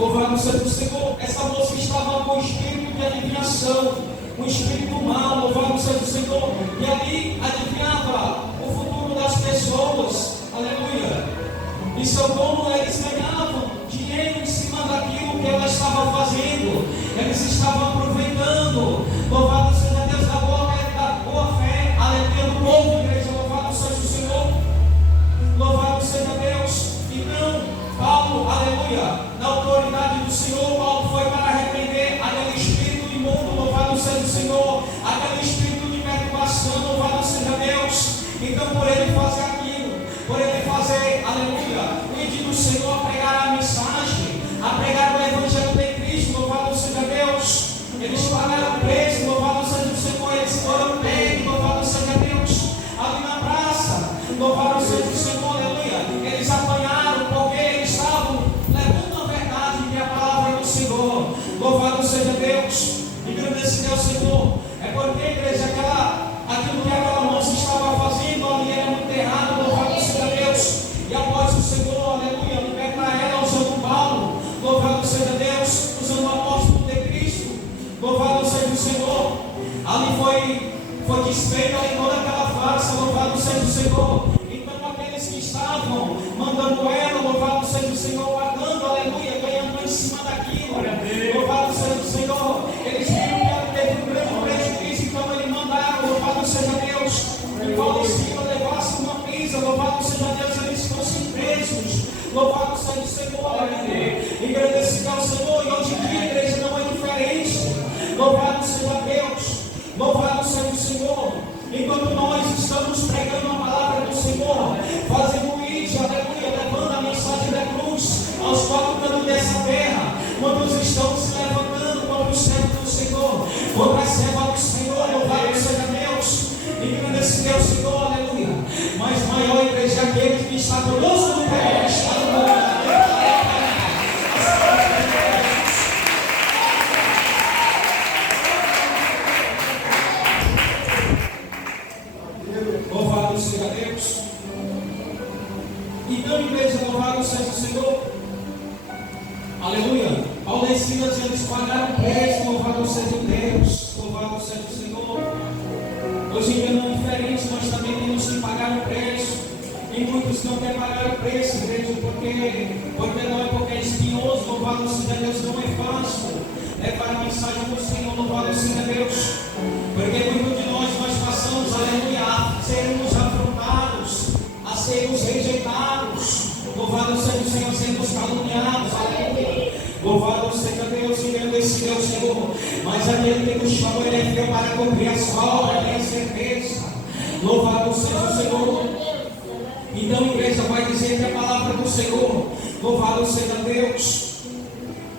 Louvado seja o Senhor. Essa moça estava com o espírito de adivinhação, um espírito mau. Louvado seja o Senhor. E ali adivinhava o futuro das pessoas. Aleluia. E seu dono, eles ganhavam dinheiro em cima daquilo que ela estava fazendo. Eles estavam aproveitando. Louvado seja Deus da boa fé. Aleluia do povo, igreja. Louvado seja o Senhor. Louvado seja Deus. Então, Paulo, aleluia, na autoridade do Senhor, Paulo foi para repreender aquele espírito imundo. Louvado seja o Senhor. Aquele espírito de perturbação. Louvado seja Deus. Então, por ele fazer aquilo, por ele fazer, aleluia, pedir do Senhor a pregar a mensagem, a pregar o Evangelho de Cristo. Louvado seja Deus. Eles pagaram preço. Louvado seja o Senhor. Eles foram pegos. Louvado seja Deus. Ali na praça. Louvado seja o Senhor. Aleluia. Eles apanharam porque eles estavam levando a verdade que é a palavra do Senhor. Louvado seja Deus. Engrandecido é o Senhor. É porque, igreja, aquilo que aquela moça estava fazendo ali era muito errado. Louvado seja Deus. E após o Senhor, aleluia, liberta ela usando Paulo. Louvado seja Deus. Usando o apóstolo de Cristo. Louvado seja o Senhor. Ali foi desfeita em toda aquela farsa. Louvado seja o Senhor. Então aqueles que estavam mandando ela, louvado seja o Senhor, pagando, aleluia, ganhando em cima daquilo. Louvado seja o Senhor. Eles viram que ela teve um grande prejuízo, então eles mandaram, louvado seja Deus, que Paulo e Silas levassem uma pisa. Louvado seja Deus, eles fossem presos. Louvado seja o Senhor, aleluia. Engrandecido é o Senhor. E hoje em dia a igreja não é diferente. Louvado seja Deus. Louvado seja o Senhor. Enquanto nós estamos pregando a palavra do Senhor, fazendo isso, aleluia, levando a mensagem da cruz aos quatro cantos dessa terra, quantos estão se levantando contra o servo do Senhor, contra a serva do Senhor. Louvado seja Deus. Engrandecido é o Senhor, aleluia. Mas maior igreja é aquele que está conosco no pé, está no mundo. Louvado seja Deus. Então, igreja, louvado seja o Senhor. Aleluia. Paulo e Silas, eles pagaram preço. Louvado seja Deus. Louvado seja o Senhor. Hoje em dia não é diferente. Nós também temos que pagar o preço. E muitos não querem pagar o preço, igreja, porque não é porque é espinhoso. Louvado seja Deus. Não é fácil levar a mensagem do Senhor. Louvado seja Deus. Porque muitos de nós passamos, aleluia, a sermos afrontados, a sermos rejeitados. Louvado seja o Senhor, sermos caluniados, aleluia. Louvado seja Deus, engrandecido é o Senhor. Mas aquele que nos chamou, ele é fiel para cumprir a sua obra, tenha certeza. Louvado seja o Senhor. Então, igreja, vai dizer que a palavra do Senhor, louvado seja Deus.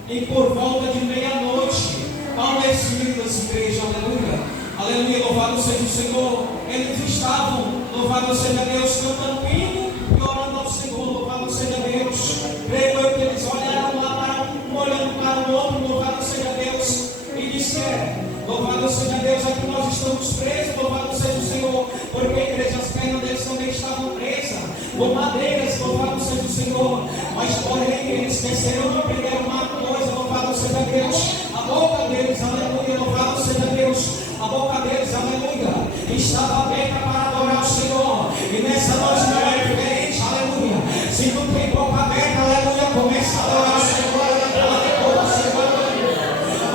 E por volta de meia-noite, Paulo e Silas, igreja, aleluia. Aleluia, louvado seja o Senhor. Eles estavam, louvado seja Deus, cantando hino e orando ao Senhor. Louvado seja Deus. Creio eu que eles olharam lá para um, olhando para o outro. Louvado seja Deus. E disseram, louvado seja Deus, aqui nós estamos presos. Louvado seja o Senhor. Porque a igreja, as pernas deles também estavam presas com madeiras. Louvado seja o Senhor. Mas porém eles esqueceram, não aprenderam uma coisa. Louvado seja Deus. A boca deles, aleluia, louvado seja Deus. A boca deles, aleluia, estava aberta para adorar o Senhor. E nessa noite não é diferente, aleluia. Se tu tem boca aberta, aleluia, começa a adorar o Senhor.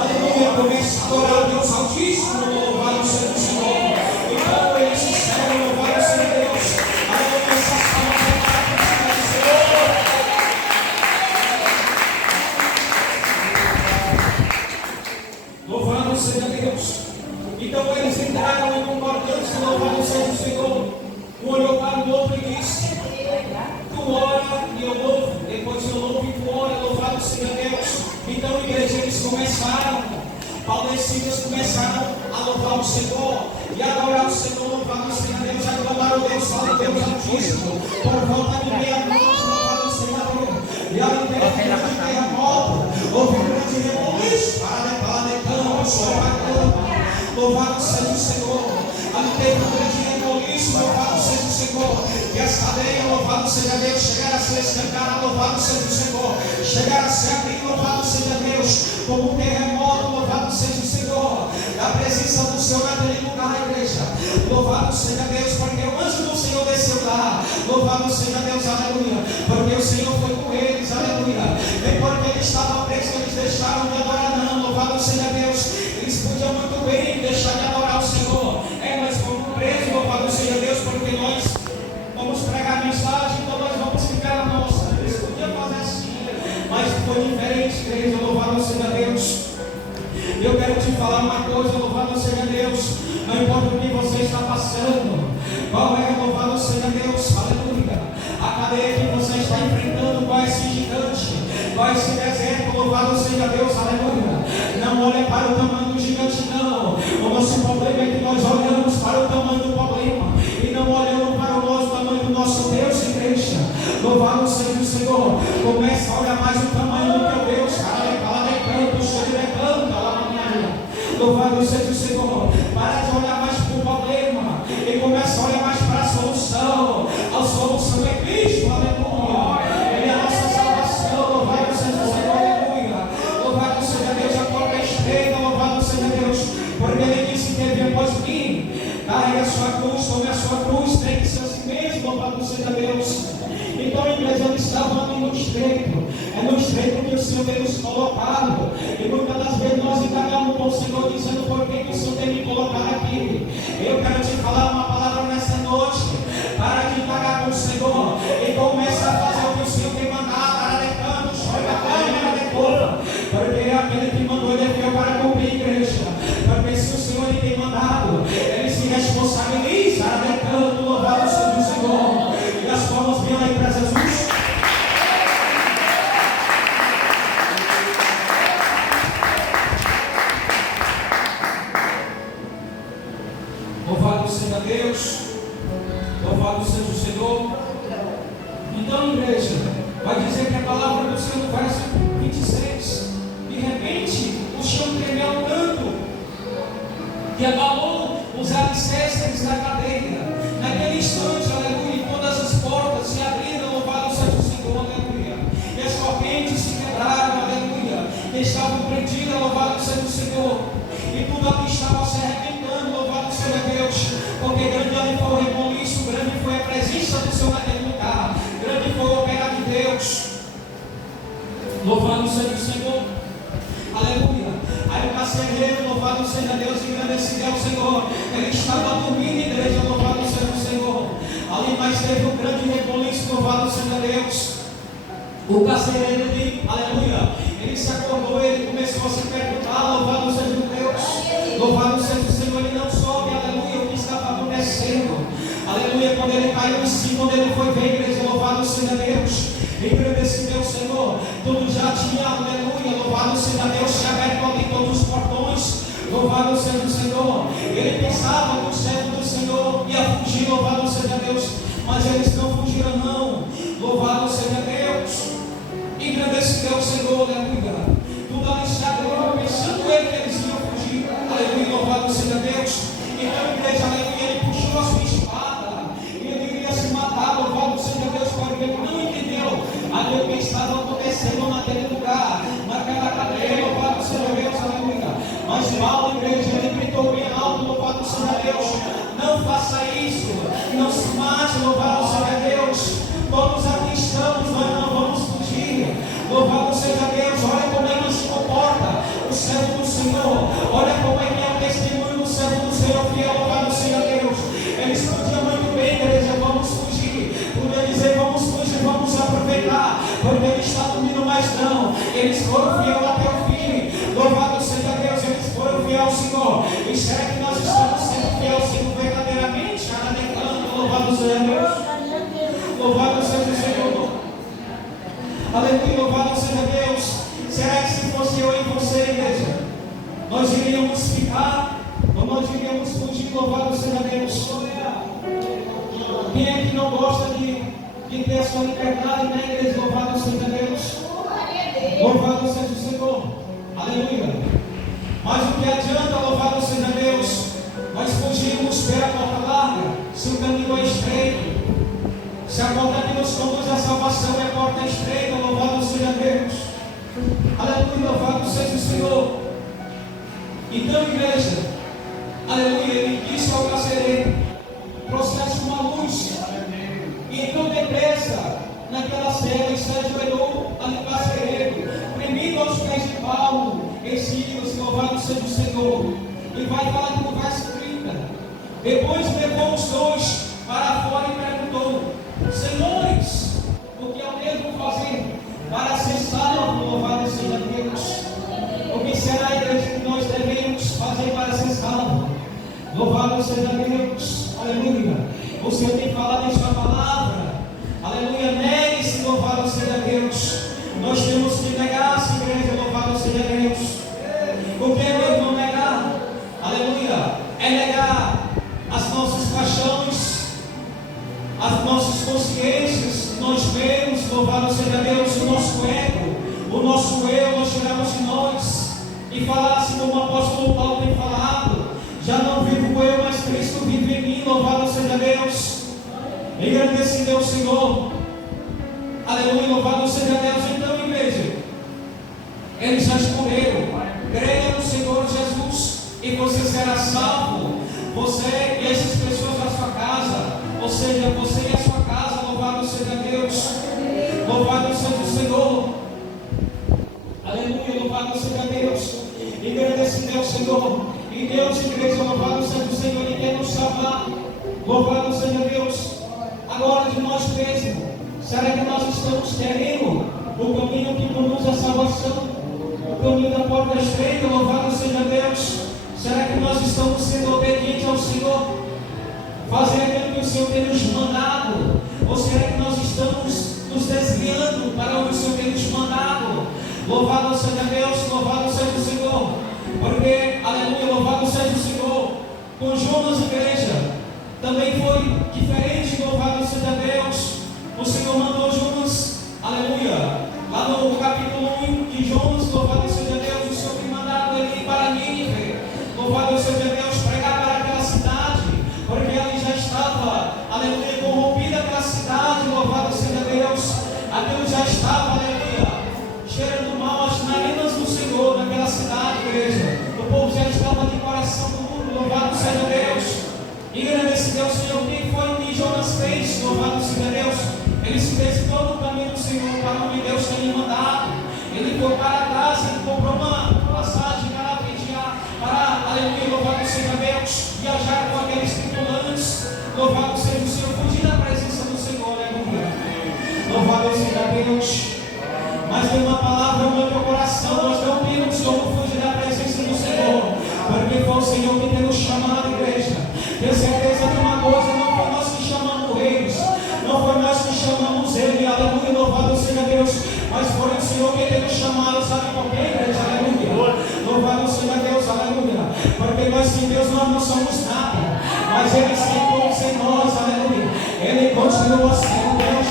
Aleluia, começa a adorar o Deus Altíssimo. Louvado seja o Senhor. Então eles se servem, louvado seja Deus. Aleluia, essas palavras para o Senhor. Louvado seja Deus. Então eles entraram em concordância. Louvado seja o Senhor. Um olhou para o outro e disse: tu ora e eu louvo, depois eu louvo e tu ora. Louvado seja Deus. Então, igreja, eles começaram, Paulo e Silas começaram a louvar o Senhor e adorar o Senhor. Louvado seja Deus. Aclamaram o Deus, fala o Deus Altíssimo. Por volta de meia-noite, louvado seja Deus. E ali teve um grande terremoto, houve um grande rebuliço. Louvado seja o Senhor. Ali teve um grande rebuliço. Louvado seja o Senhor. Senhor. E as cadeias, louvado seja Deus, chegaram a ser estancadas, louvado seja o Senhor. Chegaram a ser abridas, louvado seja Deus. Como um terremoto, louvado seja o Senhor. Da presença do Senhor naquele lugar, igreja. Louvado seja Deus, porque o anjo do Senhor desceu lá. Louvado seja Deus, aleluia. Porque o Senhor foi com eles, aleluia. Nem porque eles estavam presos, eles deixaram de adorar, não. Louvado seja Deus. Eles podiam muito bem deixar de adorar o Senhor. Mas como presos, louvado seja Deus, porque nós vamos pregar a mensagem, então nós vamos ficar a nossa. Eles podiam fazer assim, mas foi diferente, igreja. Louvado seja Deus. Eu quero te falar uma coisa, louvado seja Deus. Não importa o que você está passando, qual é, louvado seja Deus, aleluia. A cadeia que você está enfrentando, qual é esse gigante, qual é esse deserto, louvado seja Deus, aleluia. Não olhe para o tamanho do gigante, não. O nosso problema é que nós olhamos para o tamanho do problema e não olhamos para o tamanho do nosso Deus, igreja. Louvado seja o Senhor. Começa a olhar mais o tamanho do teu Deus, louvado seja o Senhor. Para de olhar mais para o problema e começa a olhar mais para a solução. A solução é Cristo, aleluia. Ele é a nossa salvação. Louvado seja o Senhor, aleluia. Louvado seja Deus, a porta é estreita. Louvado seja Deus, porque Ele disse que Ele após mim, carregue a sua cruz, tome a sua cruz, tregue-se a si mesmo. Louvado seja Deus. Então a igreja estava ali no estreito. É no estreito que o Senhor tem nos colocado. E muitas das vezes nós encaramos com o Senhor dizendo: por que o Senhor tem me colocado aqui? Eu quero te falar uma palavra nessa noite. Para de pagar com o Senhor e começa a fazer o que o Senhor tem mandado. Aradecando, chora, porque é aquele que mandou, Ele veio para cumprir, igreja. Porque se o Senhor lhe tem mandado, Ele se responsabiliza. Aradecando, louvado seja o Senhor. E as palmas venham aí para Jesus. Louvado seja Deus, louvado seja o Senhor. Então, igreja, vai dizer que a palavra do Senhor no verso 26, de repente o chão tremeu tanto que abalou os alicerces da cadeia. Naquele instante, aleluia, todas as portas se abriram, louvado seja o Senhor, aleluia. E as correntes se quebraram, aleluia, que estavam prendidas, louvado seja o Senhor. E tudo ali estava se arrebentando, louvado seja Deus, porque grande ali foi o reboliço, grande foi a presença do Senhor naquele lugar, grande foi o operar de Deus. Louvado seja o Senhor, aleluia. Aí o carcereiro, louvado seja Deus, engrandecido ao Senhor. Ele estava dormindo, igreja, louvado seja o Senhor. Ali mais teve um grande reboliço, louvado seja Deus. O carcereiro, aleluia, ele se acordou, ele começou a se perguntar: louvado seja o Deus, louvado seja o Senhor. Ele não soube, aleluia, o que estava acontecendo, aleluia. Quando ele caiu em si, quando ele foi ver, igreja, louvado seja Deus, engrandecido ao Senhor. Tudo já tinha, aleluia, louvado seja Deus, se aberto ali todos os portões, louvado seja o Senhor. Ele pensava que o servo do Senhor ia fugir, louvado seja Deus, mas eles não fugiram, não. Louvado seja Deus, engrandecido ao Senhor, aleluia. Tudo ali se abriu, pensando ele que eles iam fugir, aleluia, louvado seja Deus. Então, igreja, aleluia, ele puxou a sua espada e ele iria se matar, louvado seja Deus, porque ele não entendeu aquilo que estava acontecendo naquele lugar, naquela cadeia, louvado seja Deus, aleluia. Mas Paulo, igreja, ele gritou bem alto, louvado seja Deus: não faça isso, não se mate, louvado seja Deus. Todos aqui estamos, nós não vamos fugir, louvado seja Deus. Olha como é que se comporta o servo do Senhor, olha como é que é o testemunho do servo do Senhor fiel, louvado seja Deus. Eles podiam muito bem, igreja, vamos fugir, podiam dizer vamos fugir, vamos aproveitar, porque ele está dormindo, mas não, eles foram fiel até o fim, louvado seja Deus. Eles foram fiel ao Senhor. E será que nós estamos sendo fiel ao Senhor verdadeiramente? Louvado seja Deus, louvado seja o Senhor, aleluia, louvado seja Deus. Será que se fosse eu e você, igreja, nós iríamos ficar ou nós iríamos fugir? Louvado seja Deus. Quem é que não gosta de ter a sua liberdade, né, igreja? Louvado seja Deus, louvado seja o Senhor, aleluia. Mas o que adianta, louvado seja Deus, nós fugimos pela porta larga, se o caminho é estreito? Se a porta que nos conduz à salvação é porta estreita, louvado seja Deus. Aleluia, louvado seja o Senhor. Então, igreja, aleluia, ele disse ao carcereiro: trouxesse uma luz. E entrou depressa naquela cela e se ajoelhou ali o carcereiro, premindo aos pés de Paulo, ensina-se, louvado seja o Senhor. E vai falar aqui no verso 30. Depois levou os dois para fora e perguntou: Senhores, o que é o mesmo fazer para ser salvo? Louvado seja Deus. O que será a igreja que nós devemos fazer para ser salvo? Louvado seja Deus. Aleluia. O Senhor tem falado em sua palavra. Aleluia. Negue-se, louvado seja Deus. Nós temos que negar-se, igreja, louvado seja Deus. O que é mesmo negar? Aleluia. É negar as nossas paixões, as nossas consciências. Nós vemos, louvado seja Deus, o nosso ego, o nosso eu, nós tiramos de nós. E falar assim como o apóstolo Paulo tem falado: já não vivo eu, mas Cristo vive em mim, louvado seja Deus. Engrandecido é o Senhor. Aleluia, louvado seja Deus. Então, igreja, eles já escolheram: creia no Senhor Jesus e você será salvo, você e essas pessoas da sua casa, ou seja, você e a sua casa, louvado seja Deus. Louvado seja o Senhor. Aleluia, louvado seja Deus. Engrandecido é o Senhor. E Deus, igreja, louvado seja o Senhor, Ele quer nos salvar. Louvado seja Deus. Agora de nós mesmos, será que nós estamos querendo o caminho que conduz à salvação? O caminho da porta estreita, louvado seja Deus. Será que nós estamos sendo obedientes ao Senhor? Fazer aquilo que o Senhor tem nos mandado? Ou será que nós estamos nos desviando para onde o Senhor tem nos mandado? Louvado seja Deus, louvado seja o Senhor. Porque, aleluia, louvado seja o Senhor. Com Jonas, igreja, também foi diferente, louvado seja Deus. O Senhor mandou Jonas, aleluia, lá no capítulo 1 de Jonas, louvado seja Deus, o Senhor tem mandado ele ir para Nínive, louvado seja Deus, pregar para aquela cidade, porque ali já estava, aleluia, corrompida aquela cidade, louvado seja Deus, aquilo já estava, aleluia, cheirando mal as narinas do Senhor naquela cidade, igreja. O povo já estava de coração duro, louvado seja Deus. Engrandecido é o Senhor. Quem foi que Jonas fez? Louvado seja Deus. Ele se desviou do caminho do Senhor para onde Deus tem lhe mandado. Ele foi para trás, ele comprou uma passagem para viajar, para, aleluia, louvado seja Deus, viajar com aqueles tripulantes. Louvado seja o Senhor, fugir da presença do Senhor, aleluia. Louvado seja Deus. Mas tem uma palavra no meu coração: nós não vimos como fugir da presença do Senhor, porque foi o Senhor que tem nos chamado, igreja. Tenho certeza de uma coisa: não foi nós que chamamos reis, não foi nós que chamamos ele, aleluia, louvado seja Deus, mas foi o Senhor que tem nos chamado, sabe por quê, igreja? Aleluia, louvado seja Deus, aleluia, porque nós sem Deus nós não somos nada, mas Ele sempre sem nós, aleluia, Ele continua sendo Deus,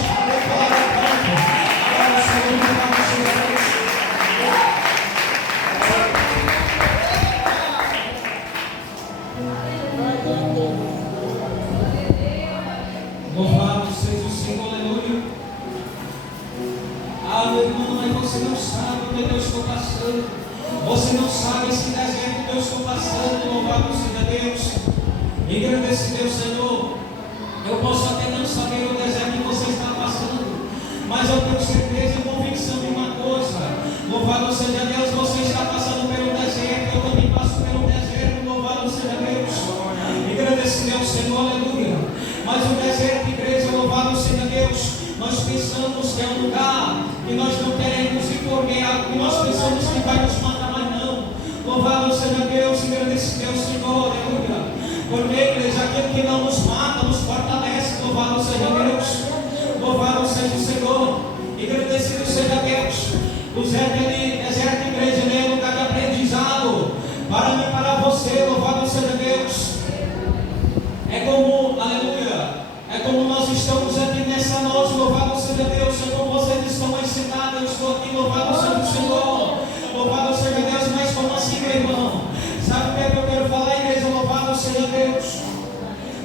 louvado seja o Senhor, aleluia. Ah, meu irmão, mas você não sabe o que eu estou passando. Você não sabe esse deserto que eu estou passando. Louvado seja Deus. Engrandecido é o Senhor. Eu posso até não saber o deserto que você está passando, mas eu tenho certeza e convicção de uma coisa: louvado seja Deus, você está passando pelo deserto, eu também passo pelo deserto, louvado seja Deus. Engrandecido é o Senhor, aleluia. Mas o deserto, igreja, louvado seja Deus, nós pensamos que é um lugar que nós não queremos ir, porque é algo que nós pensamos que vai nos matar, mas não. Louvado seja Deus, engrandecido é o Senhor, aleluia. Porque, igreja, aquele que não nos mata, nos fortalece, louvado seja Deus. Louvado seja o Senhor, engrandecido seja Deus. O deserto, igreja, é lugar de aprendizado para mim e para você, louvado seja Deus. É como, aleluia, é como nós estamos aqui nessa noite, louvado seja Deus. É como vocês estão ensinados, eu estou aqui, louvado seja o Senhor, louvado seja Deus. Mas como assim, meu irmão? Sabe o que é que eu quero falar, igreja? Louvado seja Deus,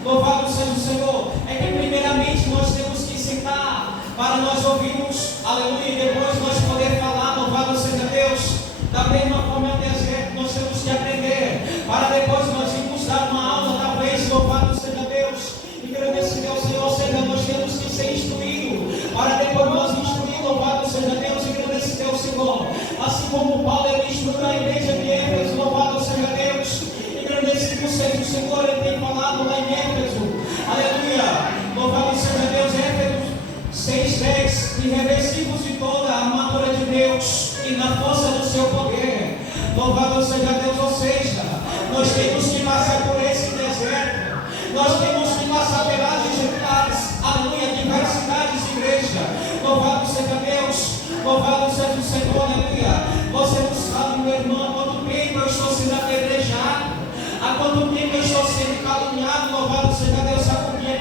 louvado seja o Senhor. É que primeiramente nós temos que se para nós ouvirmos, aleluia, e depois nós poder falar, louvado seja Deus. Da mesma forma é o deserto, nós temos que aprender, para depois nós irmos dar uma aula, talvez, louvado seja Deus, engrandecer ao Senhor, ou seja, nós temos que ser instruídos, para depois nós instruir, louvado seja Deus, engrandecer ao Senhor, assim como Paulo ele instruiu a igreja de Éfeso, louvado seja Deus, engrandecido seja o Senhor, ele tem falado lá em Éfeso, aleluia, louvado seja Deus, Éfeso 6:10, e revestivos de toda a armadura de Deus e na força do seu poder, louvado seja Deus, ou seja, nós temos que passar por esse deserto, nós temos que passar pelas dificuldades, aleluia, diversidades de igreja, louvado seja Deus, louvado seja o Senhor, aleluia. Você não sabe, meu irmão, há quanto tempo eu estou sendo apedrejado, há quanto tempo eu estou sendo caluniado, louvado seja Deus, sabe por quê?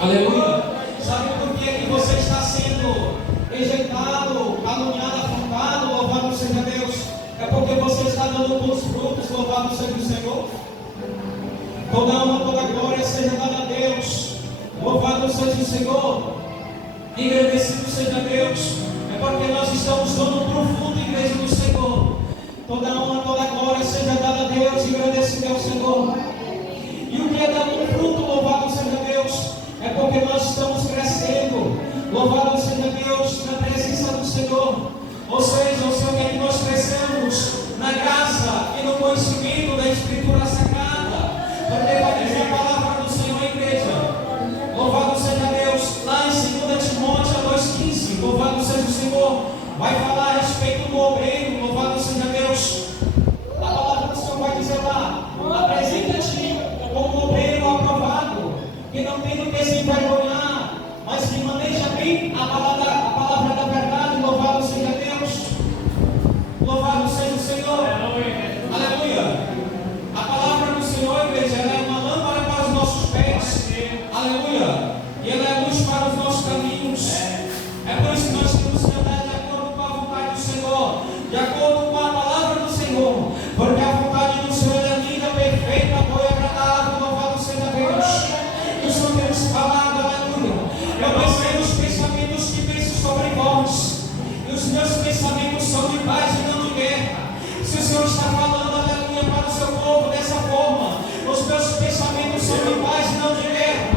Aleluia. Sabe por que você está sendo rejeitado, caluniado, afrontado, louvado seja Deus? É porque você está dando bons frutos, louvado seja o Senhor. Toda honra, toda glória seja dada a Deus, louvado seja o Senhor, engrandecido seja Deus, é porque nós estamos dando profundo em igreja do Senhor. Toda honra, toda glória seja dada a Deus, engrandecido é o Senhor. E o que é dar um fruto, louvado seja Deus, é porque nós estamos crescendo, louvado seja Deus, na presença do Senhor. Ou seja, o Senhor quer que nós cresçamos na graça e no conhecimento da Escritura Sagrada, porque vai dizer a palavra do Senhor, igreja, louvado seja Deus, lá em 2 Timóteo 2,15, louvado seja o Senhor, vai falar a respeito do obreiro, louvado seja Deus. A palavra do Senhor vai dizer lá, apresenta-te como obreiro aprovado, que não tem do que se envergonhar, mas que maneja bem a palavra da verdade, louvado seja Deus, louvado seja o Senhor, aleluia. A palavra do Senhor, igreja, ela é uma lâmpada para os nossos pés, aleluia, e ela é luz para os nossos caminhos. É por isso que nós temos que andar de acordo com a vontade do Senhor, de acordo com a palavra do Senhor, porque a vontade do Senhor é linda, perfeita, boa e agradável, louvado seja Deus. E o Senhor tem nos falado, aleluia. Eu pensei nos pensamentos que penso sobre vós, e os meus pensamentos são de paz e não de guerra. Se o Senhor está falando, aleluia, para o seu povo dessa forma, os meus pensamentos são de paz e não de guerra.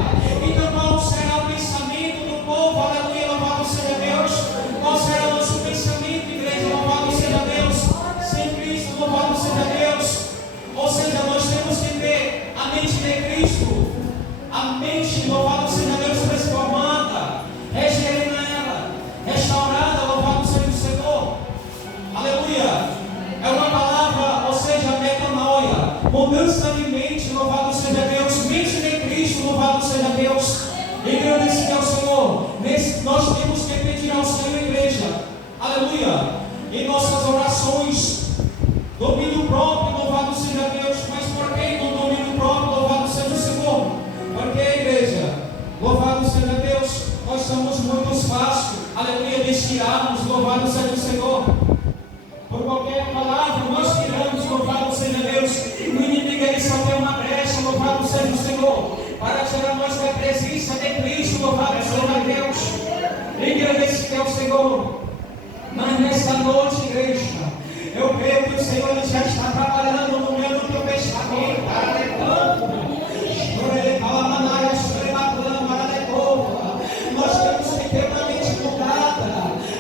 Então qual será o pensamento do povo, aleluia, louvado seja Deus? Qual será o nosso pensamento, igreja, louvado seja Deus? Sem Cristo, louvado seja Deus. Ou seja, nós temos que ter a mente de Cristo, a mente, louvado seja Deus, transformada, regenerada, restaurada, louvado seja o Senhor, aleluia. É uma palavra, ou seja, metanoia, mudança de mente, louvado seja Deus, mente de Cristo, louvado seja Deus, engrandecido é o Senhor. Nós temos que pedir ao Senhor, igreja, aleluia, em nossas orações, domínio próprio, louvado seja Deus. Mas por que no domínio próprio, louvado seja o Senhor? Porque, igreja, louvado seja Deus, nós somos muito fácil, aleluia, de tirarmos, louvado seja o Senhor. Por qualquer palavra nós tiramos, louvado seja Deus. O inimigo ele só tem uma brecha, louvado seja o Senhor, para tirar nós da presença de Cristo, louvado seja Deus. Engrandecido é o Senhor. Mas nesta noite, igreja, eu creio que o Senhor ele já está trabalhando no meio do teu pensamento, para nós temos que ter uma mente mudada,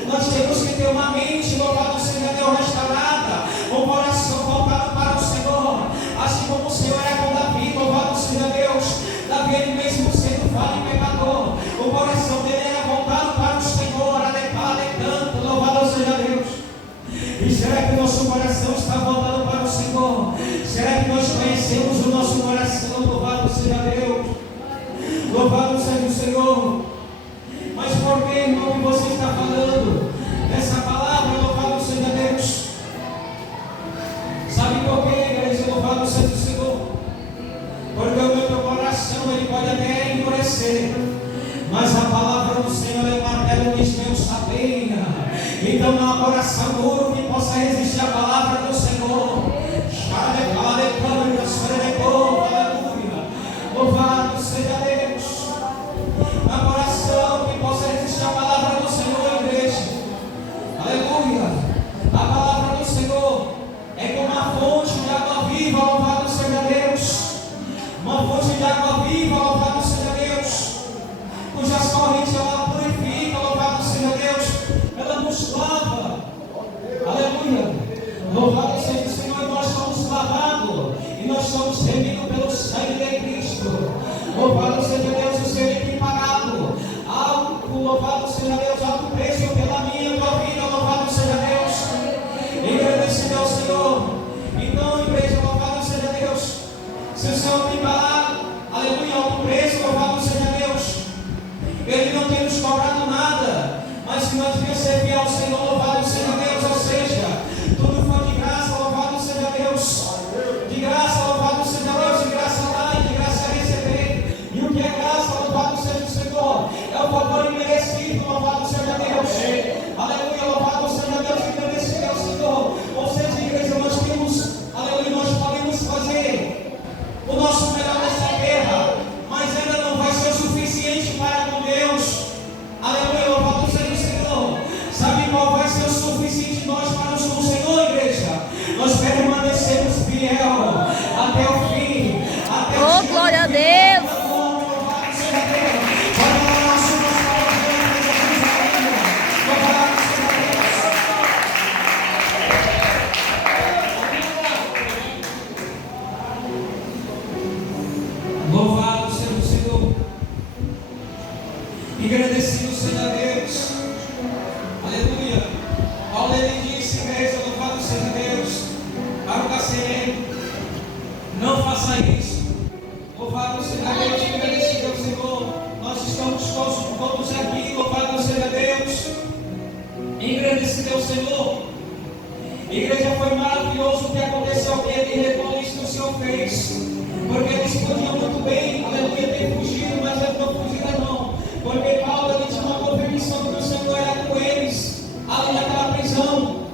nós temos que ter uma mente, louvado seja Deus, restaurada, um coração voltado para o Senhor, assim como o Senhor é com Davi, louvado seja Deus. Davi, ele mesmo sendo falho e pecador, o coração dele era voltado para o Senhor, canto, louvado seja Deus. E será que o nosso coração está voltado para o Senhor? Será que nós conhecemos o nosso coração? Louvado seja Deus, louvado seja o Senhor. Mas por que, irmão, que você está falando dessa palavra, louvado seja Deus? Sabe por que, igreja, louvado seja o Senhor? Porque o meu coração, ele pode até endurecer, mas a palavra do Senhor é martelo dos meus saber. Então não há coração duro que possa resistir à palavra do Senhor. Louvado seja Deus. Há coração Louvado seja o Senhor, e nós somos lavados, e nós somos remidos pelo sangue de Cristo. Louvado seja Deus, o Senhor tem pagado alto, louvado seja Deus, alto preço pela minha e tua vida, louvado seja Deus. Engrandecido ao Senhor. Então, igreja, louvado seja Deus. Se o Senhor tem pagado, aleluia, alto preço, louvado seja Deus. Ele não tem nos cobrado nada, mas se nós devemos ser fiel ao Senhor, louvado seja Deus. Ou seja, tudo foi de graça, louvado seja Deus. De graça, louvado seja Deus. De graça dar e de graça receber. E o que é graça, louvado seja o Senhor. É o favor imerecido, louvado seja Deus. Aleluia, louvado seja Deus. Agradecido ao Senhor. Ou seja, igreja, nós temos, aleluia, nós podemos fazer o nosso melhor nessa terra, mas ainda não vai ser o suficiente para com Deus. Aleluia, louvado seja o Senhor. Sabe qual vai ser o suficiente nós para com o Senhor, igreja? Nós permanecemos fiel até o fim. Até o fim. Glória a Deus. Louvado seja o Senhor. Agradecido seja Deus. Aleluia. Paulo ele disse, igreja, louvado seja Deus. Para o carcereiro, não faça isso. Louvado seja Deus. Agradecido ao Senhor. Nós estamos todos aqui. Louvado seja Deus. Agradecido ao Senhor. Igreja, foi maravilhoso o que aconteceu aqui. Ele retornou isso que o Senhor fez. Porque eles podiam muito bem, aleluia, ter fugido, mas eles não fugiram não. Porque Paulo ele tinha uma convicção que o Senhor era com eles, ali naquela prisão.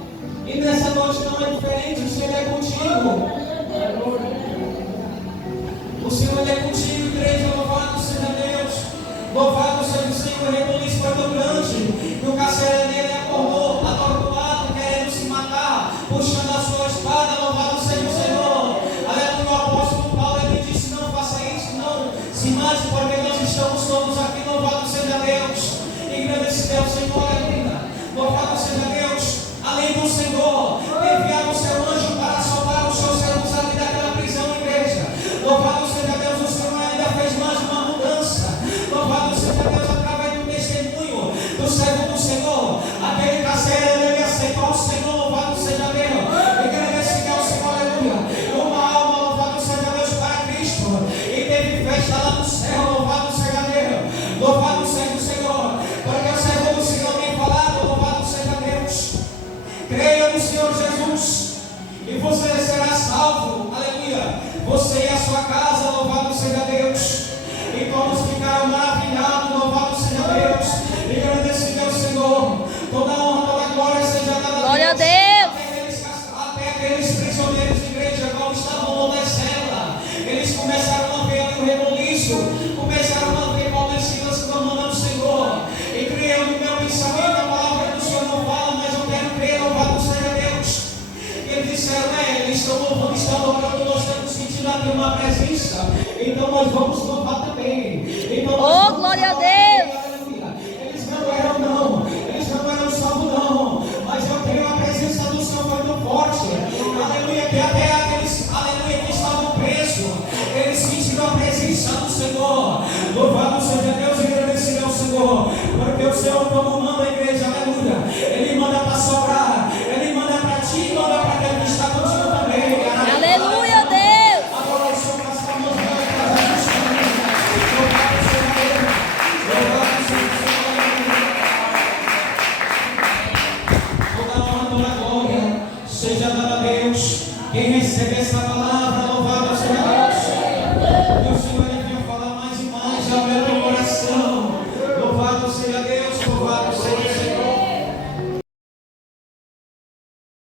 E nessa noite não é diferente, o Senhor é contigo. O Senhor é contigo, igreja, louvado seja Deus. Louvado seja o Senhor, o rebuliço foi tão grande que o carcereiro dele acordou, atordoado, querendo se matar, puxando a sua espada, louvado seja o Senhor. Aleluia, o apóstolo Paulo ele disse, não faça isso, não se mate, porque nós estamos todos aqui, louvado seja Deus. Engrandecido é o Senhor, aleluia. Louvado seja Deus. Além do Senhor, enviar o seu anjo para soltar os seus servos ali daquela prisão, igreja. Louvado seja Deus, o Senhor ainda fez mais uma mudança. Louvado seja Deus, através do testemunho do servo do Senhor. Aquele carcereiro, ele aceitou o Senhor, louvado seja Deus. Engrandecido é o Senhor, aleluia. Uma alma, louvado seja Deus, para Cristo. E teve festa lá no céu, louvado seja Deus. Louvado seja o Senhor. Porque o servo do Senhor tem falado, louvado seja Deus. Creia no Senhor Jesus e você será salvo, aleluia. Você e a sua casa, louvado seja Deus. E todos ficaram maravilhados, louvado seja Deus. E agradecido ao Senhor. Toda honra, toda glória seja dada a Deus. Glória a Deus. Até aqueles prisioneiros de igreja, quando estavam na cela, eles começaram a ver o rebuliço, começaram a ver Paulo e Silas clamando ao Senhor. E creio no meu pensamento, a palavra do Senhor não fala, mas eu quero crer, louvado seja Deus. Eles disseram, eles estão louvando, estão orando, nós estamos sentindo aqui uma presença, então nós vamos louvar também. Então, oh, glória a Deus! Eles não eram salvos não, mas eu creio a presença do Senhor foi tão forte, aleluia, que até aqueles, aleluia, que estavam presos, eles sentiram a presença do Senhor. Louvado seja Deus e agradecido ao Senhor, porque o Senhor como manda a igreja, aleluia, Ele manda para sobrar, Ele manda para ti, manda para aquele que está contigo também. Aleluia, Deus! Agora o Senhor nas palmas da casa do Senhor. Louvado seja Deus, louvado seja o Senhor. Toda honra, toda glória seja dada a Deus. Quem receber essa palavra, louvado seja Deus. E o Senhor ele veio falar mais e mais ao meu coração. Louvado seja Deus, louvado seja